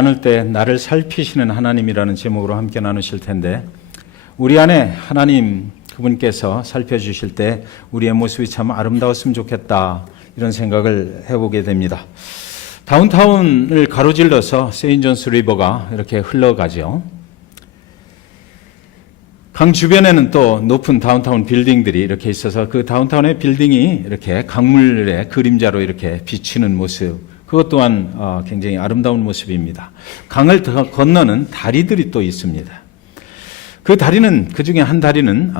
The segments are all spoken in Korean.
나눌 때 나를 살피시는 하나님이라는 제목으로 함께 나누실 텐데, 우리 안에 하나님 그분께서 살펴주실 때 우리의 모습이 참 아름다웠으면 좋겠다, 이런 생각을 해보게 됩니다. 다운타운을 가로질러서 세인존스 리버가 이렇게 흘러가죠. 강 주변에는 또 높은 다운타운 빌딩들이 이렇게 있어서 그 다운타운의 빌딩이 이렇게 강물의 그림자로 이렇게 비치는 모습, 그것 또한 굉장히 아름다운 모습입니다. 강을 건너는 다리들이 또 있습니다. 그 다리는, 그 중에 한 다리는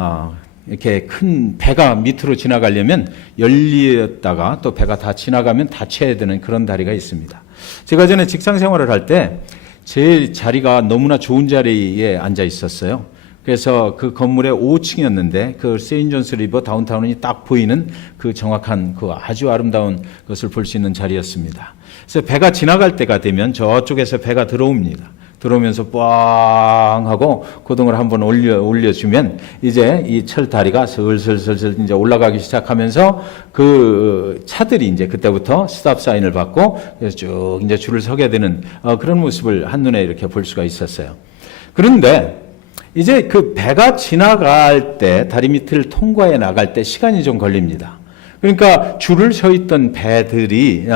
이렇게 큰 배가 밑으로 지나가려면 열렸다가 또 배가 다 지나가면 닫혀야 되는 그런 다리가 있습니다. 제가 전에 직장 생활을 할 때 제 자리가 너무나 좋은 자리에 앉아 있었어요. 그래서 그 건물의 5층이었는데 그 세인존스 리버 다운타운이 딱 보이는 그 정확한 그 아주 아름다운 것을 볼 수 있는 자리였습니다. 그래서 배가 지나갈 때가 되면 저쪽에서 배가 들어옵니다. 들어오면서 꽝 하고 고동을 한번 올려주면 이제 이 철다리가 슬슬슬슬 이제 올라가기 시작하면서 그 차들이 이제 그때부터 스탑 사인을 받고 그래서 쭉 이제 줄을 서게 되는 그런 모습을 한눈에 이렇게 볼 수가 있었어요. 그런데 이제 그 배가 지나갈 때, 다리 밑을 통과해 나갈 때 시간이 좀 걸립니다. 그러니까 줄을 서 있던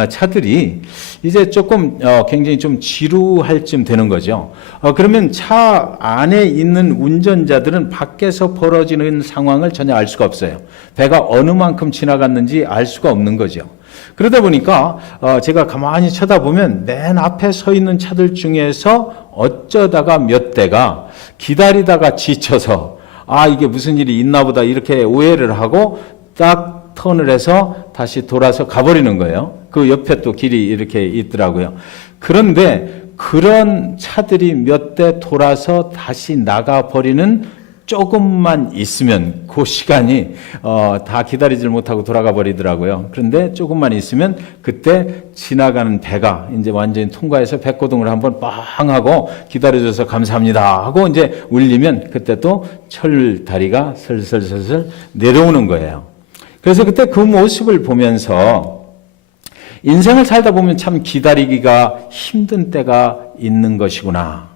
차들이 이제 조금 굉장히 좀 지루할 쯤 되는 거죠. 그러면 차 안에 있는 운전자들은 밖에서 벌어지는 상황을 전혀 알 수가 없어요. 배가 어느 만큼 지나갔는지 알 수가 없는 거죠. 그러다 보니까 제가 가만히 쳐다보면 맨 앞에 서 있는 차들 중에서 어쩌다가 몇 대가 기다리다가 지쳐서 이게 무슨 일이 있나 보다 이렇게 오해를 하고 딱 턴을 해서 다시 돌아서 가버리는 거예요. 그 옆에 또 길이 이렇게 있더라고요. 그런데 그런 차들이 몇 대 돌아서 다시 나가버리는 조금만 있으면 그 시간이 다 기다리질 못하고 돌아가 버리더라고요. 그런데 조금만 있으면 그때 지나가는 배가 이제 완전히 통과해서 백고동을 한번 빵 하고 기다려줘서 감사합니다 하고 이제 울리면 그때 또 철다리가 슬슬슬슬 내려오는 거예요. 그래서 그때 그 모습을 보면서 인생을 살다 보면 참 기다리기가 힘든 때가 있는 것이구나.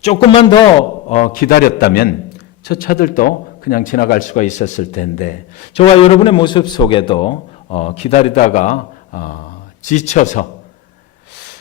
조금만 더 기다렸다면 저 차들도 그냥 지나갈 수가 있었을 텐데, 저와 여러분의 모습 속에도 기다리다가 지쳐서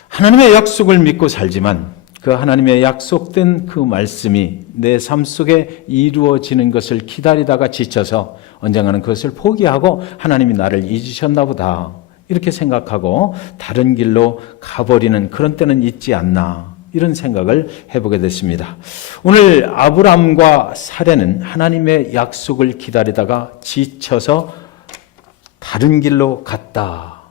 하나님의 약속을 믿고 살지만 그 하나님의 약속된 그 말씀이 내 삶 속에 이루어지는 것을 기다리다가 지쳐서 언젠가는 그것을 포기하고 하나님이 나를 잊으셨나 보다 이렇게 생각하고 다른 길로 가버리는 그런 때는 있지 않나, 이런 생각을 해보게 됐습니다. 오늘 아브람과 사레는 하나님의 약속을 기다리다가 지쳐서 다른 길로 갔다.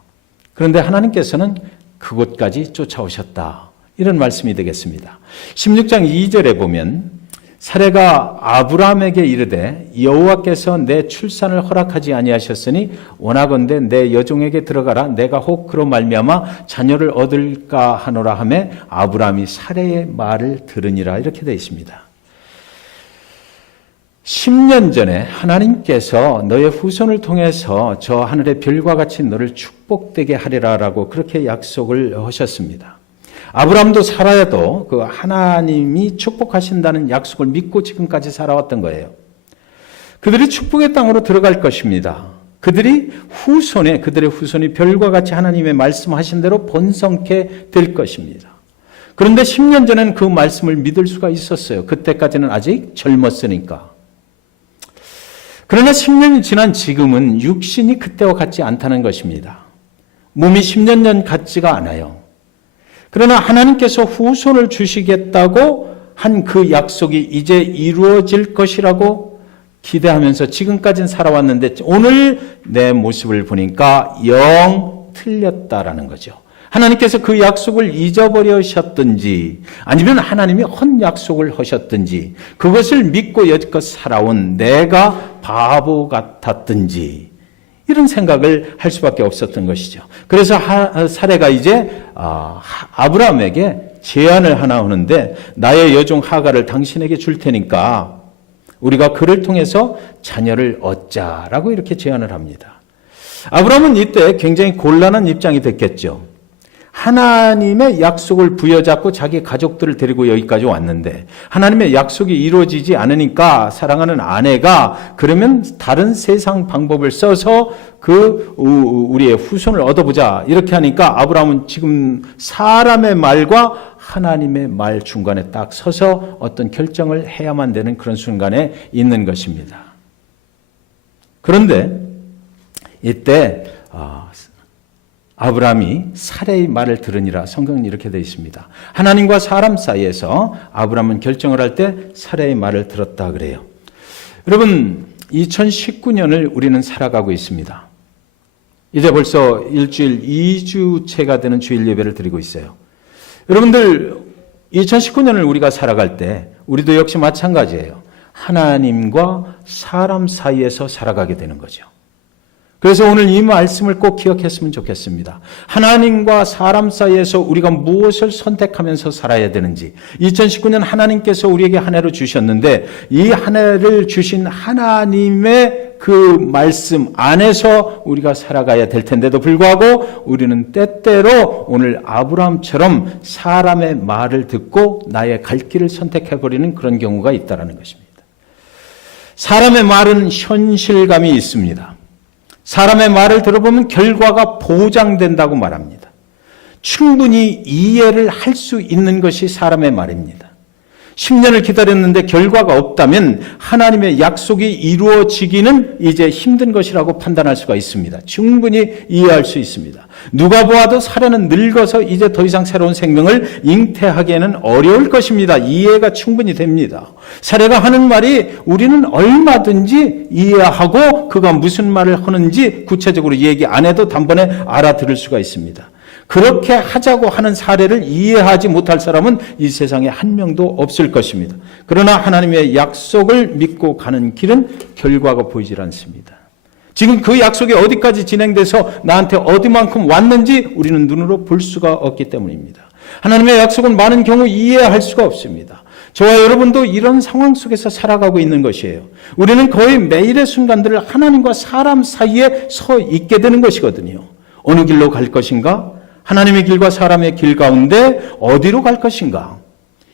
그런데 하나님께서는 그곳까지 쫓아오셨다, 이런 말씀이 되겠습니다. 16장 2절에 보면 사레가 아브람에게 이르되 여호와께서 내 출산을 허락하지 아니하셨으니 원하건대 내 여종에게 들어가라. 내가 혹 그로 말미암아 자녀를 얻을까 하노라 하매 아브람이 사레의 말을 들으니라, 이렇게 되어 있습니다. 10년 전에 하나님께서 너의 후손을 통해서 저 하늘의 별과 같이 너를 축복되게 하리라라고 그렇게 약속을 하셨습니다. 아브람도 사라도 그 하나님이 축복하신다는 약속을 믿고 지금까지 살아왔던 거예요. 그들이 축복의 땅으로 들어갈 것입니다. 그들의 후손이 별과 같이 하나님의 말씀하신 대로 번성케 될 것입니다. 그런데 10년 전에는 그 말씀을 믿을 수가 있었어요. 그때까지는 아직 젊었으니까. 그러나 10년이 지난 지금은 육신이 그때와 같지 않다는 것입니다. 몸이 10년 전 같지가 않아요. 그러나 하나님께서 후손을 주시겠다고 한 그 약속이 이제 이루어질 것이라고 기대하면서 지금까지는 살아왔는데 오늘 내 모습을 보니까 영 틀렸다라는 거죠. 하나님께서 그 약속을 잊어버리셨든지 아니면 하나님이 헛 약속을 하셨든지 그것을 믿고 여지껏 살아온 내가 바보 같았든지 이런 생각을 할 수밖에 없었던 것이죠. 그래서 사레가 이제 아브라함에게 제안을 하나 하는데 나의 여종 하가를 당신에게 줄 테니까 우리가 그를 통해서 자녀를 얻자라고 이렇게 제안을 합니다. 아브라함은 이때 굉장히 곤란한 입장이 됐겠죠. 하나님의 약속을 부여잡고 자기 가족들을 데리고 여기까지 왔는데 하나님의 약속이 이루어지지 않으니까 사랑하는 아내가 그러면 다른 세상 방법을 써서 우리의 후손을 얻어보자 이렇게 하니까 아브라함은 지금 사람의 말과 하나님의 말 중간에 딱 서서 어떤 결정을 해야만 되는 그런 순간에 있는 것입니다. 그런데 이때 아브라함이 사레의 말을 들으니라. 성경은 이렇게 되어 있습니다. 하나님과 사람 사이에서 아브라함은 결정을 할 때 사레의 말을 들었다 그래요. 여러분 2019년을 우리는 살아가고 있습니다. 이제 벌써 일주일 2주째가 되는 주일 예배를 드리고 있어요. 여러분들 2019년을 우리가 살아갈 때 우리도 역시 마찬가지예요. 하나님과 사람 사이에서 살아가게 되는 거죠. 그래서 오늘 이 말씀을 꼭 기억했으면 좋겠습니다. 하나님과 사람 사이에서 우리가 무엇을 선택하면서 살아야 되는지 2019년 하나님께서 우리에게 한 해로 주셨는데 이 한 해를 주신 하나님의 그 말씀 안에서 우리가 살아가야 될 텐데도 불구하고 우리는 때때로 오늘 아브라함처럼 사람의 말을 듣고 나의 갈 길을 선택해버리는 그런 경우가 있다는 것입니다. 사람의 말은 현실감이 있습니다. 사람의 말을 들어보면 결과가 보장된다고 말합니다. 충분히 이해를 할 수 있는 것이 사람의 말입니다. 10년을 기다렸는데 결과가 없다면 하나님의 약속이 이루어지기는 이제 힘든 것이라고 판단할 수가 있습니다. 충분히 이해할 수 있습니다. 누가 보아도 사례는 늙어서 이제 더 이상 새로운 생명을 잉태하기에는 어려울 것입니다. 이해가 충분히 됩니다. 사례가 하는 말이 우리는 얼마든지 이해하고 그가 무슨 말을 하는지 구체적으로 얘기 안 해도 단번에 알아들을 수가 있습니다. 그렇게 하자고 하는 사례를 이해하지 못할 사람은 이 세상에 한 명도 없을 것입니다. 그러나 하나님의 약속을 믿고 가는 길은 결과가 보이질 않습니다. 지금 그 약속이 어디까지 진행돼서 나한테 어디만큼 왔는지 우리는 눈으로 볼 수가 없기 때문입니다. 하나님의 약속은 많은 경우 이해할 수가 없습니다. 저와 여러분도 이런 상황 속에서 살아가고 있는 것이에요. 우리는 거의 매일의 순간들을 하나님과 사람 사이에 서 있게 되는 것이거든요. 어느 길로 갈 것인가? 하나님의 길과 사람의 길 가운데 어디로 갈 것인가?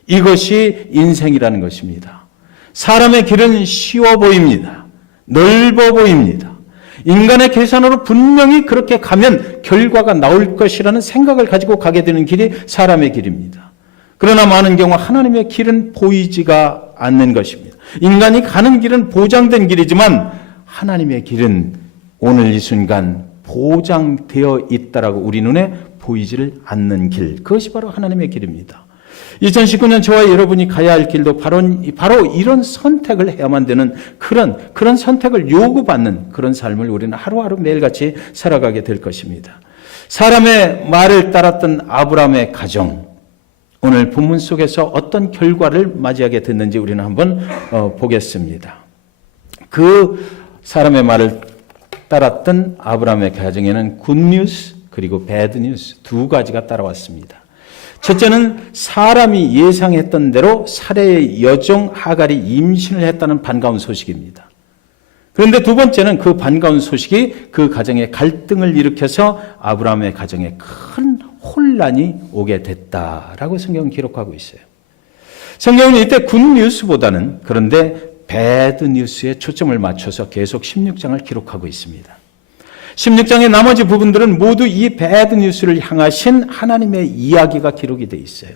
이것이 인생이라는 것입니다. 사람의 길은 쉬워 보입니다. 넓어 보입니다. 인간의 계산으로 분명히 그렇게 가면 결과가 나올 것이라는 생각을 가지고 가게 되는 길이 사람의 길입니다. 그러나 많은 경우 하나님의 길은 보이지가 않는 것입니다. 인간이 가는 길은 보장된 길이지만 하나님의 길은 오늘 이 순간 보장되어 있다라고 우리 눈에 보이지를 않는 길. 그것이 바로 하나님의 길입니다. 2019년 저와 여러분이 가야 할 길도 바로 이런 선택을 해야만 되는 그런 선택을 요구받는 그런 삶을 우리는 하루하루 매일같이 살아가게 될 것입니다. 사람의 말을 따랐던 아브라함의 가정. 오늘 본문 속에서 어떤 결과를 맞이하게 됐는지 우리는 한번 보겠습니다. 그 사람의 말을 따랐던 아브라함의 가정에는 굿뉴스 그리고 배드뉴스 두 가지가 따라왔습니다. 첫째는 사람이 예상했던 대로 사레의 여종 하갈이 임신을 했다는 반가운 소식입니다. 그런데 두 번째는 그 반가운 소식이 그 가정에 갈등을 일으켜서 아브라함의 가정에 큰 혼란이 오게 됐다라고 성경은 기록하고 있어요. 성경은 이때 굿뉴스보다는 그런데 배드뉴스에 초점을 맞춰서 계속 16장을 기록하고 있습니다. 16장의 나머지 부분들은 모두 이 배드뉴스를 향하신 하나님의 이야기가 기록이 되어 있어요.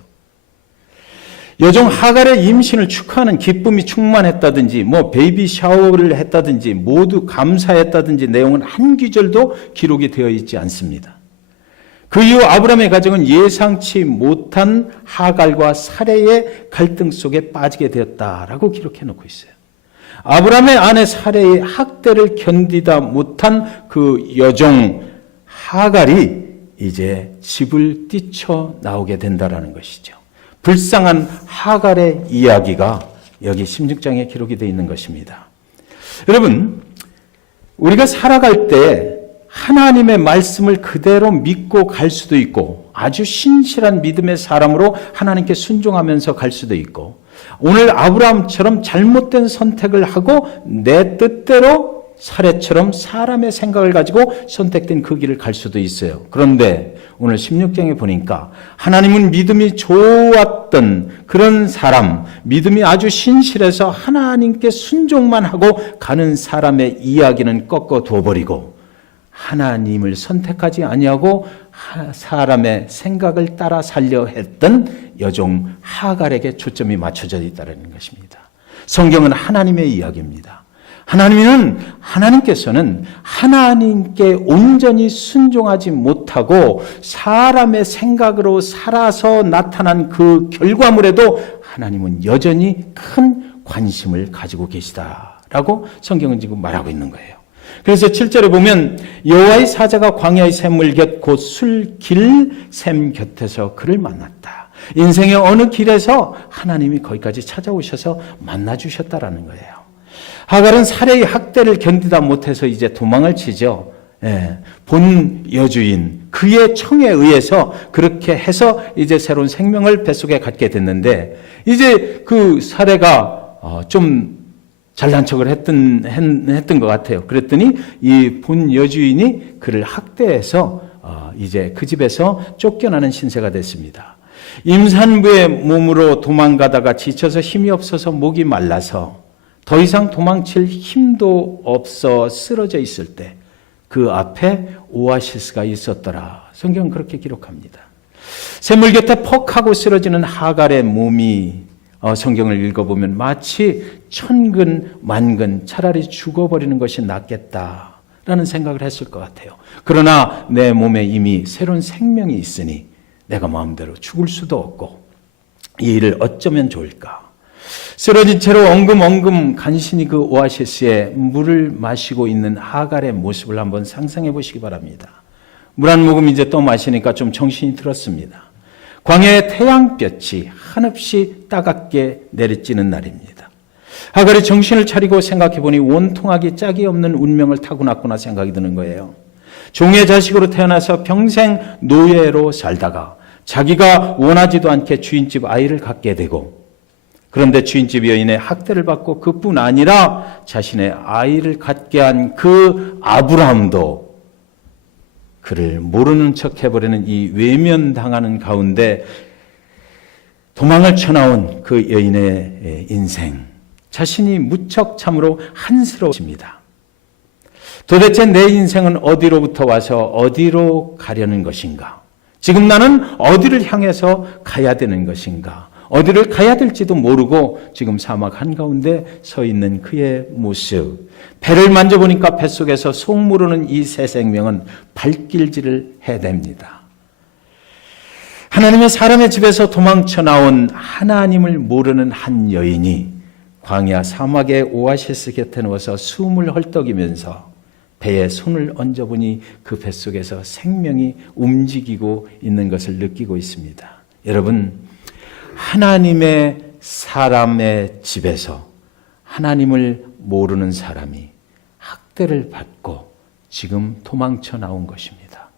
여종 하갈의 임신을 축하하는 기쁨이 충만했다든지 베이비 샤워를 했다든지 모두 감사했다든지 내용은 한 구절도 기록이 되어 있지 않습니다. 그 이후 아브라함의 가정은 예상치 못한 하갈과 사레의 갈등 속에 빠지게 되었다라고 기록해 놓고 있어요. 아브라함의 아내 사레의 학대를 견디다 못한 그 여종 하갈이 이제 집을 뛰쳐나오게 된다라는 것이죠. 불쌍한 하갈의 이야기가 여기 16장에 기록이 되어 있는 것입니다. 여러분, 우리가 살아갈 때 하나님의 말씀을 그대로 믿고 갈 수도 있고 아주 신실한 믿음의 사람으로 하나님께 순종하면서 갈 수도 있고 오늘 아브라함처럼 잘못된 선택을 하고 내 뜻대로 사례처럼 사람의 생각을 가지고 선택된 그 길을 갈 수도 있어요. 그런데 오늘 16장에 보니까 하나님은 믿음이 좋았던 그런 사람, 믿음이 아주 신실해서 하나님께 순종만 하고 가는 사람의 이야기는 꺾어 둬버리고 하나님을 선택하지 아니하고 사람의 생각을 따라 살려 했던 여종 하갈에게 초점이 맞춰져 있다는 것입니다. 성경은 하나님의 이야기입니다. 하나님께서는 하나님께 온전히 순종하지 못하고 사람의 생각으로 살아서 나타난 그 결과물에도 하나님은 여전히 큰 관심을 가지고 계시다라고 성경은 지금 말하고 있는 거예요. 그래서 7절에 보면 여호와의 사자가 광야의 샘물 곁 곧 술길 샘 곁에서 그를 만났다. 인생의 어느 길에서 하나님이 거기까지 찾아오셔서 만나주셨다라는 거예요. 하갈은 살해의 학대를 견디다 못해서 이제 도망을 치죠. 본 여주인 그의 청에 의해서 그렇게 해서 이제 새로운 생명을 뱃속에 갖게 됐는데 이제 그 살해가 좀 잘난 척을 했던 것 같아요. 그랬더니 이 본 여주인이 그를 학대해서 이제 그 집에서 쫓겨나는 신세가 됐습니다. 임산부의 몸으로 도망가다가 지쳐서 힘이 없어서 목이 말라서 더 이상 도망칠 힘도 없어 쓰러져 있을 때 그 앞에 오아시스가 있었더라. 성경은 그렇게 기록합니다. 샘물 곁에 퍽 하고 쓰러지는 하갈의 몸이 성경을 읽어보면 마치 천근 만근 차라리 죽어버리는 것이 낫겠다라는 생각을 했을 것 같아요. 그러나 내 몸에 이미 새로운 생명이 있으니 내가 마음대로 죽을 수도 없고 이 일을 어쩌면 좋을까. 쓰러진 채로 엉금엉금 간신히 그 오아시스에 물을 마시고 있는 하갈의 모습을 한번 상상해 보시기 바랍니다. 물 한 모금 이제 또 마시니까 좀 정신이 들었습니다. 광야의 태양볕이 한없이 따갑게 내리쬐는 날입니다. 하갈이 정신을 차리고 생각해 보니 원통하기 짝이 없는 운명을 타고났구나 생각이 드는 거예요. 종의 자식으로 태어나서 평생 노예로 살다가 자기가 원하지도 않게 주인집 아이를 갖게 되고 그런데 주인집 여인의 학대를 받고 그뿐 아니라 자신의 아이를 갖게 한 그 아브라함도 그를 모르는 척 해버리는 이 외면당하는 가운데 도망을 쳐나온 그 여인의 인생, 자신이 무척 참으로 한스러워집니다. 도대체 내 인생은 어디로부터 와서 어디로 가려는 것인가? 지금 나는 어디를 향해서 가야 되는 것인가? 어디를 가야 될지도 모르고 지금 사막 한가운데 서 있는 그의 모습. 배를 만져보니까 뱃속에서 속 모르는 이 새 생명은 발길질을 해댑니다. 하나님의 사람의 집에서 도망쳐 나온 하나님을 모르는 한 여인이 광야 사막의 오아시스 곁에 누워서 숨을 헐떡이면서 배에 손을 얹어보니 그 뱃속에서 생명이 움직이고 있는 것을 느끼고 있습니다. 여러분, 하나님의 사람의 집에서 하나님을 모르는 사람이 학대를 받고 지금 도망쳐 나온 것입니다.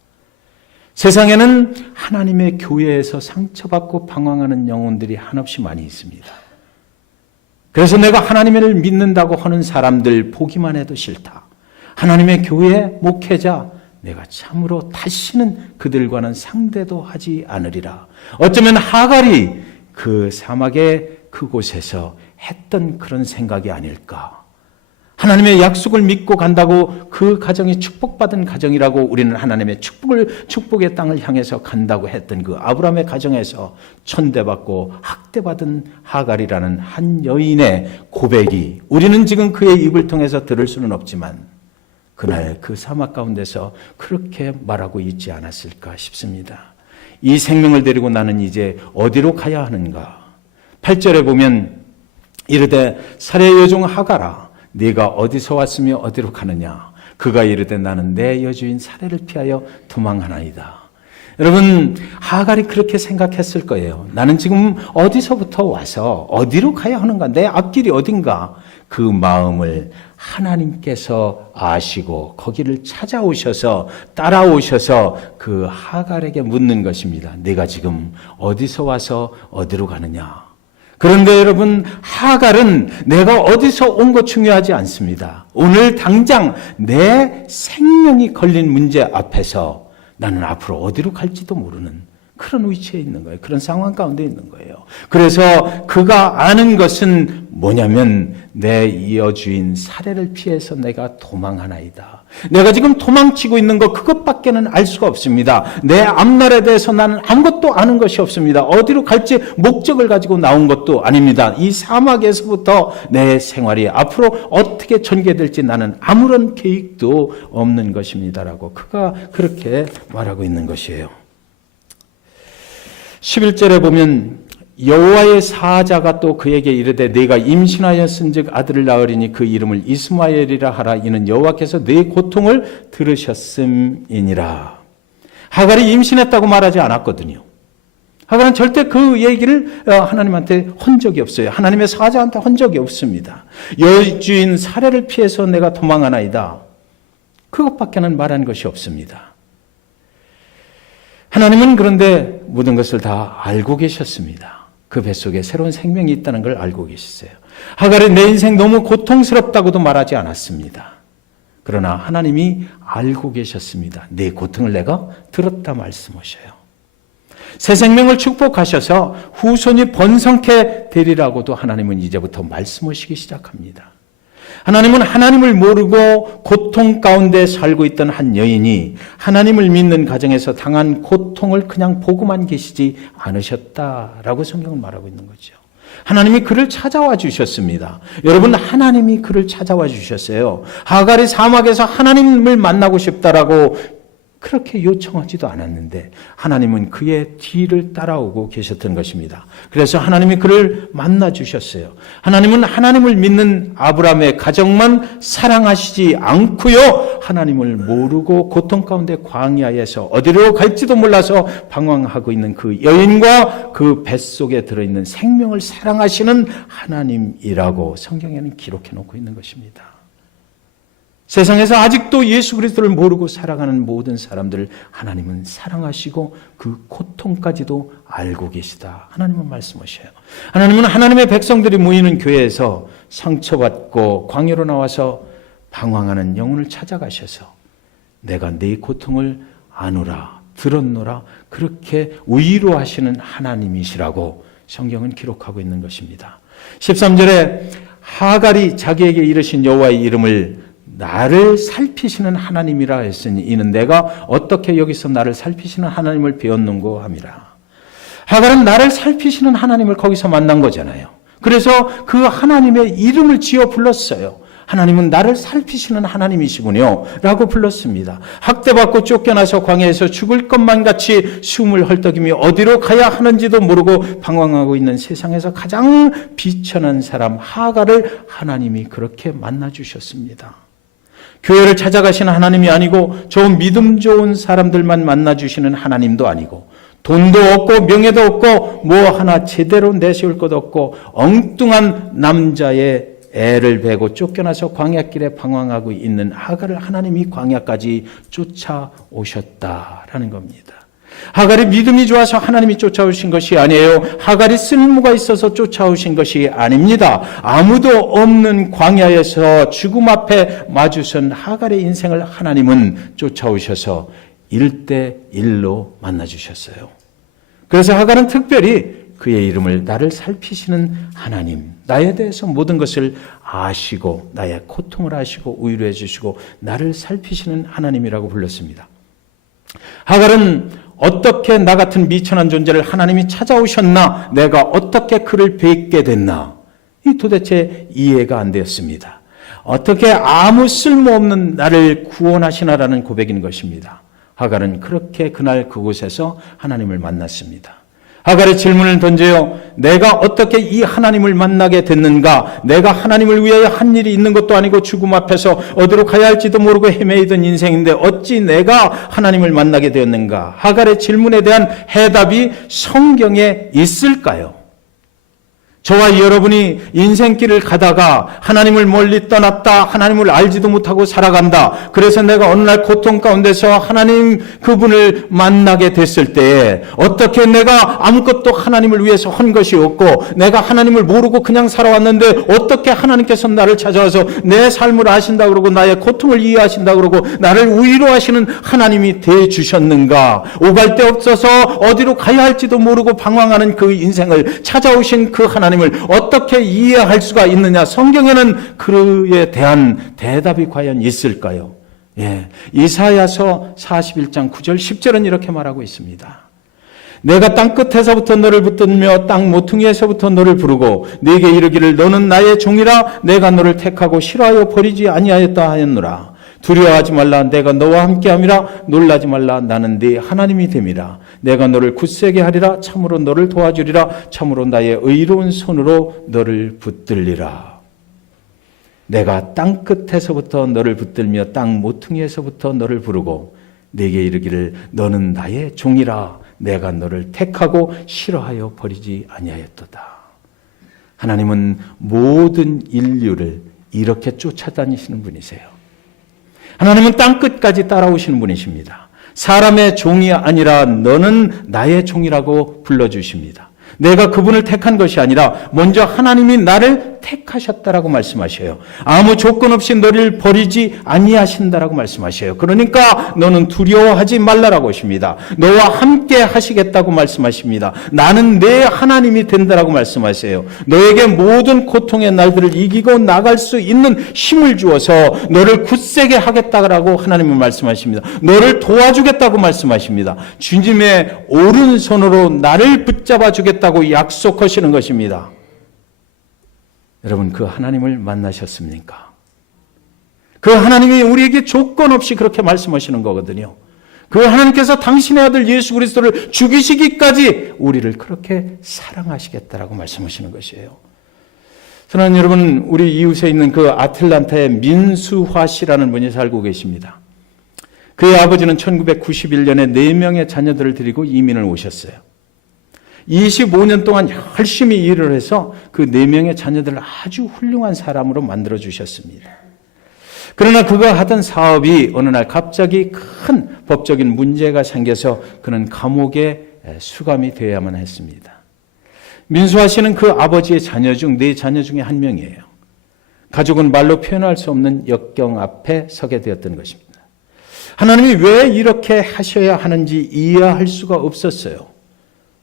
세상에는 하나님의 교회에서 상처받고 방황하는 영혼들이 한없이 많이 있습니다. 그래서 내가 하나님을 믿는다고 하는 사람들 보기만 해도 싫다. 하나님의 교회 목회자, 내가 참으로 다시는 그들과는 상대도 하지 않으리라. 어쩌면 하갈이 그 사막의 그곳에서 했던 그런 생각이 아닐까. 하나님의 약속을 믿고 간다고 그 가정이 축복받은 가정이라고 우리는 하나님의 축복의 땅을 향해서 간다고 했던 그 아브라함의 가정에서 천대받고 학대받은 하갈이라는 한 여인의 고백이 우리는 지금 그의 입을 통해서 들을 수는 없지만 그날 그 사막 가운데서 그렇게 말하고 있지 않았을까 싶습니다. 이 생명을 데리고 나는 이제 어디로 가야 하는가? 8절에 보면 이르되 살해 여종 하갈아 네가 어디서 왔으며 어디로 가느냐? 그가 이르되 나는 내 여주인 살해를 피하여 도망하나이다. 여러분, 하갈이 그렇게 생각했을 거예요. 나는 지금 어디서부터 와서 어디로 가야 하는가? 내 앞길이 어딘가? 그 마음을 하나님께서 아시고 거기를 찾아오셔서 따라오셔서 그 하갈에게 묻는 것입니다. 네가 지금 어디서 와서 어디로 가느냐? 그런데 여러분, 하갈은 내가 어디서 온 거 중요하지 않습니다. 오늘 당장 내 생명이 걸린 문제 앞에서 나는 앞으로 어디로 갈지도 모르는 그런 위치에 있는 거예요. 그런 상황 가운데 있는 거예요. 그래서 그가 아는 것은 뭐냐면 내 여주인 사례를 피해서 내가 도망하나이다. 내가 지금 도망치고 있는 것 그것밖에는 알 수가 없습니다. 내 앞날에 대해서 나는 아무것도 아는 것이 없습니다. 어디로 갈지 목적을 가지고 나온 것도 아닙니다. 이 사막에서부터 내 생활이 앞으로 어떻게 전개될지 나는 아무런 계획도 없는 것입니다라고 그가 그렇게 말하고 있는 것이에요. 11절에 보면 여호와의 사자가 또 그에게 이르되 네가 임신하였은즉 아들을 낳으리니 그 이름을 이스마엘이라 하라. 이는 여호와께서 네 고통을 들으셨음이니라. 하갈이 임신했다고 말하지 않았거든요. 하갈은 절대 그 얘기를 하나님한테 한 적이 없어요. 하나님의 사자한테 한 적이 없습니다. 여주인 사례를 피해서 내가 도망하나이다. 그것밖에는 말한 것이 없습니다. 하나님은 그런데 모든 것을 다 알고 계셨습니다. 그 뱃속에 새로운 생명이 있다는 걸 알고 계셨어요. 하갈이 내 인생 너무 고통스럽다고도 말하지 않았습니다. 그러나 하나님이 알고 계셨습니다. 내 고통을 내가 들었다 말씀하셔요. 새 생명을 축복하셔서 후손이 번성케 되리라고도 하나님은 이제부터 말씀하시기 시작합니다. 하나님은 하나님을 모르고 고통 가운데 살고 있던 한 여인이 하나님을 믿는 가정에서 당한 고통을 그냥 보고만 계시지 않으셨다라고 성경은 말하고 있는 거죠. 하나님이 그를 찾아와 주셨습니다. 여러분, 하나님이 그를 찾아와 주셨어요. 하갈이 사막에서 하나님을 만나고 싶다라고 그렇게 요청하지도 않았는데 하나님은 그의 뒤를 따라오고 계셨던 것입니다. 그래서 하나님이 그를 만나 주셨어요. 하나님은 하나님을 믿는 아브라함의 가정만 사랑하시지 않고요. 하나님을 모르고 고통 가운데 광야에서 어디로 갈지도 몰라서 방황하고 있는 그 여인과 그 뱃속에 들어있는 생명을 사랑하시는 하나님이라고 성경에는 기록해 놓고 있는 것입니다. 세상에서 아직도 예수 그리스도를 모르고 살아가는 모든 사람들을 하나님은 사랑하시고 그 고통까지도 알고 계시다. 하나님은 말씀하셔요. 하나님은 하나님의 백성들이 모이는 교회에서 상처받고 광야로 나와서 방황하는 영혼을 찾아가셔서 내가 네 고통을 아노라, 들었노라 그렇게 위로하시는 하나님이시라고 성경은 기록하고 있는 것입니다. 13절에 하갈이 자기에게 이르신 여호와의 이름을 나를 살피시는 하나님이라 했으니 이는 내가 어떻게 여기서 나를 살피시는 하나님을 배웠는고 함이라. 하갈은 나를 살피시는 하나님을 거기서 만난 거잖아요. 그래서 그 하나님의 이름을 지어 불렀어요. 하나님은 나를 살피시는 하나님이시군요 라고 불렀습니다. 학대받고 쫓겨나서 광야에서 죽을 것만 같이 숨을 헐떡이며 어디로 가야 하는지도 모르고 방황하고 있는 세상에서 가장 비천한 사람 하갈을 하나님이 그렇게 만나주셨습니다. 교회를 찾아가시는 하나님이 아니고 좋은 믿음 좋은 사람들만 만나주시는 하나님도 아니고 돈도 없고 명예도 없고 뭐 하나 제대로 내세울 것도 없고 엉뚱한 남자의 애를 베고 쫓겨나서 광야길에 방황하고 있는 하갈을 하나님이 광야까지 쫓아오셨다라는 겁니다. 하갈이 믿음이 좋아서 하나님이 쫓아오신 것이 아니에요. 하갈이 쓸모가 있어서 쫓아오신 것이 아닙니다. 아무도 없는 광야에서 죽음 앞에 마주선 하갈의 인생을 하나님은 쫓아오셔서 1대1로 만나주셨어요. 그래서 하갈은 특별히 그의 이름을 나를 살피시는 하나님, 나에 대해서 모든 것을 아시고 나의 고통을 아시고 위로해 주시고 나를 살피시는 하나님이라고 불렀습니다. 하갈은 어떻게 나 같은 미천한 존재를 하나님이 찾아오셨나? 내가 어떻게 그를 뵙게 됐나? 이 도대체 이해가 안 되었습니다. 어떻게 아무 쓸모없는 나를 구원하시나라는 고백인 것입니다. 하갈은 그렇게 그날 그곳에서 하나님을 만났습니다. 하갈의 질문을 던져요. 내가 어떻게 이 하나님을 만나게 됐는가? 내가 하나님을 위하여 한 일이 있는 것도 아니고 죽음 앞에서 어디로 가야 할지도 모르고 헤매이던 인생인데 어찌 내가 하나님을 만나게 되었는가? 하갈의 질문에 대한 해답이 성경에 있을까요? 저와 여러분이 인생길을 가다가 하나님을 멀리 떠났다, 하나님을 알지도 못하고 살아간다. 그래서 내가 어느 날 고통 가운데서 하나님 그분을 만나게 됐을 때에 어떻게 내가 아무것도 하나님을 위해서 한 것이 없고 내가 하나님을 모르고 그냥 살아왔는데 어떻게 하나님께서 나를 찾아와서 내 삶을 아신다 그러고 나의 고통을 이해하신다 그러고 나를 위로하시는 하나님이 돼 주셨는가. 오갈 데 없어서 어디로 가야 할지도 모르고 방황하는 그 인생을 찾아오신 그 하나님을 어떻게 이해할 수가 있느냐. 성경에는 그에 대한 대답이 과연 있을까요? 이사야서 41장 9절 10절은 이렇게 말하고 있습니다. 내가 땅 끝에서부터 너를 붙들며 땅 모퉁이에서부터 너를 부르고 네게 이르기를 너는 나의 종이라 내가 너를 택하고 싫어하여 버리지 아니하였다 하였노라. 두려워하지 말라. 내가 너와 함께함이라. 놀라지 말라. 나는 네 하나님이 됨이라. 내가 너를 굳세게 하리라. 참으로 너를 도와주리라. 참으로 나의 의로운 손으로 너를 붙들리라. 내가 땅 끝에서부터 너를 붙들며 땅 모퉁이에서부터 너를 부르고 네게 이르기를 너는 나의 종이라. 내가 너를 택하고 싫어하여 버리지 아니하였도다. 하나님은 모든 인류를 이렇게 쫓아다니시는 분이세요. 하나님은 땅끝까지 따라오시는 분이십니다. 사람의 종이 아니라 너는 나의 종이라고 불러주십니다. 내가 그분을 택한 것이 아니라 먼저 하나님이 나를 택하셨다라고 말씀하셔요. 아무 조건 없이 너를 버리지 아니하신다라고 말씀하셔요. 그러니까 너는 두려워하지 말라라고 하십니다. 너와 함께 하시겠다고 말씀하십니다. 나는 내 하나님이 된다라고 말씀하세요. 너에게 모든 고통의 날들을 이기고 나갈 수 있는 힘을 주어서 너를 굳세게 하겠다라고 하나님은 말씀하십니다. 너를 도와주겠다고 말씀하십니다. 주님의 오른손으로 나를 붙잡아 주겠다고 약속하시는 것입니다. 여러분, 그 하나님을 만나셨습니까? 그 하나님이 우리에게 조건 없이 그렇게 말씀하시는 거거든요. 그 하나님께서 당신의 아들 예수 그리스도를 죽이시기까지 우리를 그렇게 사랑하시겠다라고 말씀하시는 것이에요. 사랑하는 여러분, 우리 이웃에 있는 그 아틀란타의 민수화 씨라는 분이 살고 계십니다. 그의 아버지는 1991년에 4명의 자녀들을 데리고 이민을 오셨어요. 25년 동안 열심히 일을 해서 그 4명의 자녀들을 아주 훌륭한 사람으로 만들어 주셨습니다. 그러나 그가 하던 사업이 어느 날 갑자기 큰 법적인 문제가 생겨서 그는 감옥에 수감이 되어야만 했습니다. 민수아 씨는 그 아버지의 자녀 중 4자녀 중에 한 명이에요. 가족은 말로 표현할 수 없는 역경 앞에 서게 되었던 것입니다. 하나님이 왜 이렇게 하셔야 하는지 이해할 수가 없었어요.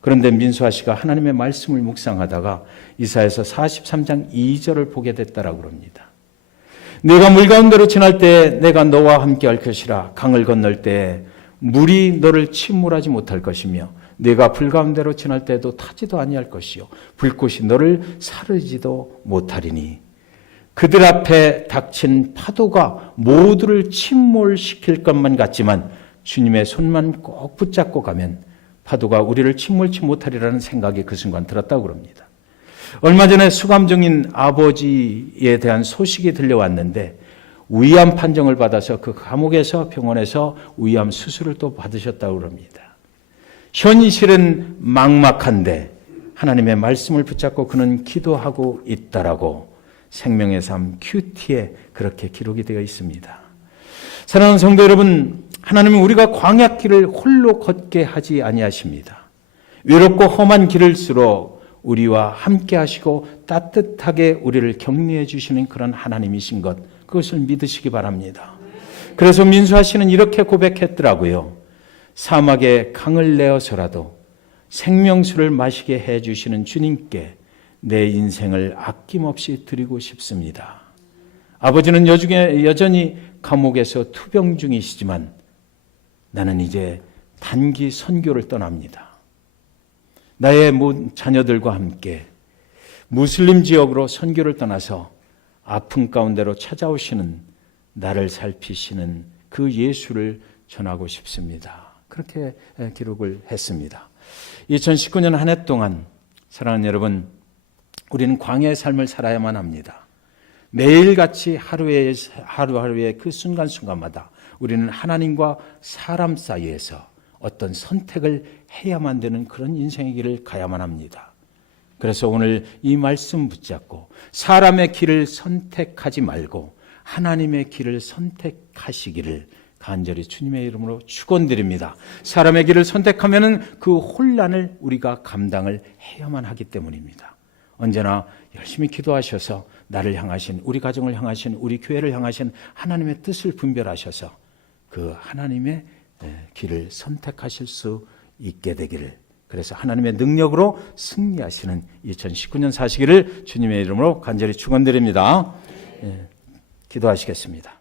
그런데 민수아 씨가 하나님의 말씀을 묵상하다가 이사야서 43장 2절을 보게 됐다라고 합니다. 네가 물 가운데로 지날 때 내가 너와 함께 할 것이라. 강을 건널 때 물이 너를 침몰하지 못할 것이며 네가 불 가운데로 지날 때도 타지도 아니할 것이요 불꽃이 너를 사르지도 못하리니 그들 앞에 닥친 파도가 모두를 침몰시킬 것만 같지만 주님의 손만 꼭 붙잡고 가면 파도가 우리를 침몰치 못하리라는 생각이 그 순간 들었다고 합니다. 얼마 전에 수감 중인 아버지에 대한 소식이 들려왔는데 위암 판정을 받아서 그 감옥에서 병원에서 위암 수술을 또 받으셨다고 합니다. 현실은 막막한데 하나님의 말씀을 붙잡고 그는 기도하고 있다라고 생명의 삶 큐티에 그렇게 기록이 되어 있습니다. 사랑하는 성도 여러분, 하나님은 우리가 광야길을 홀로 걷게 하지 아니하십니다. 외롭고 험한 길일수록 우리와 함께 하시고 따뜻하게 우리를 격려해 주시는 그런 하나님이신 것, 그것을 믿으시기 바랍니다. 그래서 민수아 씨는 이렇게 고백했더라고요. 사막에 강을 내어서라도 생명수를 마시게 해 주시는 주님께 내 인생을 아낌없이 드리고 싶습니다. 아버지는 여전히 감옥에서 투병 중이시지만 나는 이제 단기 선교를 떠납니다. 나의 자녀들과 함께 무슬림 지역으로 선교를 떠나서 아픔 가운데로 찾아오시는 나를 살피시는 그 예수를 전하고 싶습니다. 그렇게 기록을 했습니다. 2019년 한 해 동안 사랑하는 여러분, 우리는 광야의 삶을 살아야만 합니다. 매일같이 하루하루의 그 순간순간마다 우리는 하나님과 사람 사이에서 어떤 선택을 해야만 되는 그런 인생의 길을 가야만 합니다. 그래서 오늘 이 말씀 붙잡고 사람의 길을 선택하지 말고 하나님의 길을 선택하시기를 간절히 주님의 이름으로 축원드립니다. 사람의 길을 선택하면은 그 혼란을 우리가 감당을 해야만 하기 때문입니다. 언제나 열심히 기도하셔서 나를 향하신, 우리 가정을 향하신, 우리 교회를 향하신 하나님의 뜻을 분별하셔서 그 하나님의 길을 선택하실 수 있게 되기를, 그래서 하나님의 능력으로 승리하시는 2019년 사시기를 주님의 이름으로 간절히 축원드립니다. 기도하시겠습니다.